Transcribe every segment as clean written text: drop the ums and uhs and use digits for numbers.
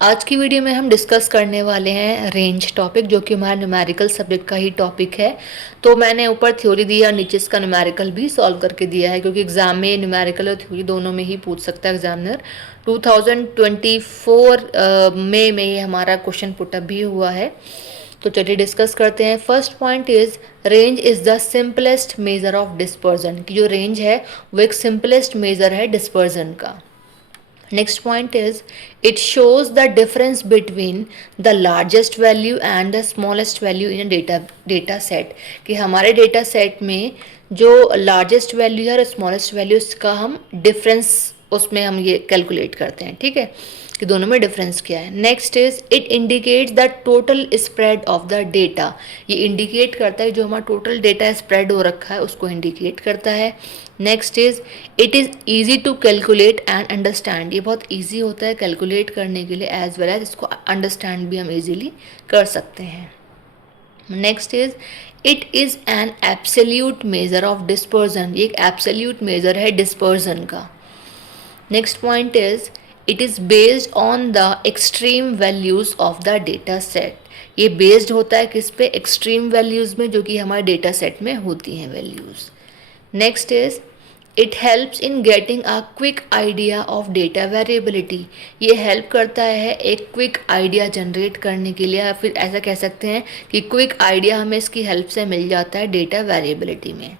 आज की वीडियो में हम डिस्कस करने वाले हैं रेंज टॉपिक, जो कि हमारा न्यूमेरिकल सब्जेक्ट का ही टॉपिक है। तो मैंने ऊपर थ्योरी दिया और नीचे इसका न्यूमेरिकल भी सॉल्व करके दिया है, क्योंकि एग्जाम में न्यूमेरिकल और थ्योरी दोनों में ही पूछ सकता है एग्जामिनर। 2024 में ये हमारा क्वेश्चन पुटअप भी हुआ है। तो चलिए डिस्कस करते हैं। First point is range is the simplest major of dispersion, की जो रेंज है वो एक सिंपलेस्ट मेजर है डिस्पर्जन का। Next point is it shows the difference between the largest value and the smallest value in a data set, कि हमारे data set में जो लार्जेस्ट वैल्यू है और स्मॉलेस्ट वैल्यू का हम डिफरेंस उसमें हम ये कैलकुलेट करते हैं। ठीक है, कि दोनों में डिफरेंस क्या है। Next is it indicates the total spread of the data, ये इंडिकेट करता है जो हमारा टोटल डेटा स्प्रेड हो रखा है उसको इंडिकेट करता है। Next is it is easy to calculate and understand, ये बहुत ईजी होता है कैलकुलेट करने के लिए, एज वेल एज इसको अंडरस्टैंड भी हम ईजीली कर सकते हैं। Next is it is an absolute measure of dispersion, ये एक एब्सोल्यूट मेजर है डिस्पर्जन का। Next point is it is based on the extreme values of the data set, ये बेस्ड होता है किस पे, एक्सट्रीम वैल्यूज़ में, जो कि हमारे डेटा सेट में होती हैं values. Next is it helps in getting a quick idea of data variability, ये हेल्प करता है एक क्विक आइडिया जनरेट करने के लिए, या फिर ऐसा कह सकते हैं कि क्विक आइडिया हमें इसकी हेल्प से मिल जाता है डेटा वेरिएबिलिटी में।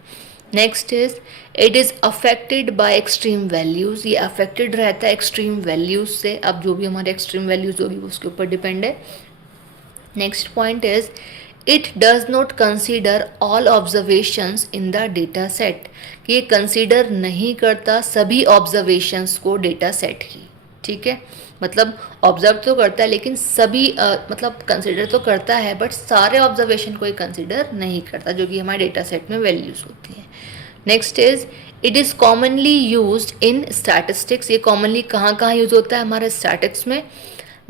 Next is it is affected by extreme values, ये अफेक्टेड रहता है एक्सट्रीम वैल्यूज़ से, अब जो भी हमारे एक्सट्रीम वैल्यूज़ होगी उसके ऊपर डिपेंड है। Next point is it does not consider all observations in the data set, ये कंसीडर नहीं करता सभी ऑब्जर्वेशंस को डेटा सेट की। ठीक है, मतलब ऑब्जर्व तो करता है लेकिन सभी मतलब कंसीडर तो करता है, बट सारे ऑब्जर्वेशन को ही कंसीडर नहीं करता जो कि हमारे डेटा सेट में वैल्यूज़ होती हैं। Next is it is commonly use in statistics, ये कॉमनली कहाँ कहाँ यूज होता है, हमारे स्टैटिक्स में,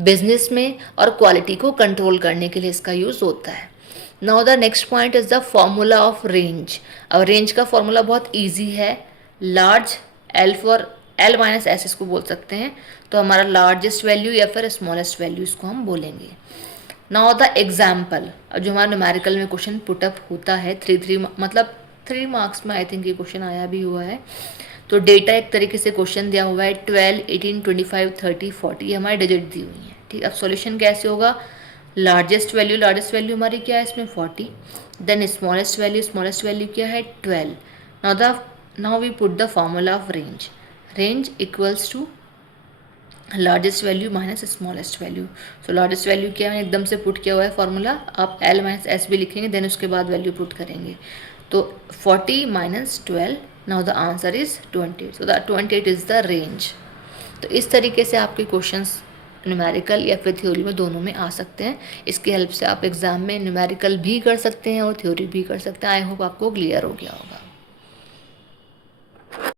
बिजनेस में, और क्वालिटी को कंट्रोल करने के लिए इसका यूज़ होता है। Now the next point is the formula of range. अब रेंज का फॉर्मूला बहुत इजी है, large L for L minus S इसको बोल सकते हैं, तो हमारा लार्जेस्ट वैल्यू या फिर स्मॉलेस्ट वैल्यू इसको हम बोलेंगे। नाउ द एग्जाम्पल, अब जो हमारा न्यूमेरिकल में क्वेश्चन पुटअप होता है 3 मार्क्स में आई थिंक ये क्वेश्चन आया भी हुआ है। तो डेटा एक तरीके से क्वेश्चन दिया हुआ है 12, 18, 25, 30, 40, ये हमारी डिजिट दी हुई है। ठीक, अब सॉल्यूशन कैसे होगा, लार्जेस्ट वैल्यू हमारी क्या है इसमें 40, देन स्मॉलेस्ट वैल्यू क्या है 12। Now we put the formula of range equals to largest value minus smallest value. So largest value क्या है, एकदम से पुट किया हुआ है फॉर्मूला, आप एल माइनस एस भी लिखेंगे, देन उसके बाद वैल्यू पुट करेंगे। तो 40 minus 12, now the answer is 28, so the 28 is the range. तो इस तरीके से आपके क्वेश्चंस न्यूमेरिकल या फिर थ्योरी में दोनों में आ सकते हैं। इसकी हेल्प से आप एग्जाम में न्यूमेरिकल भी कर सकते हैं और थ्योरी भी कर सकते हैं। आई होप आपको क्लियर हो गया होगा।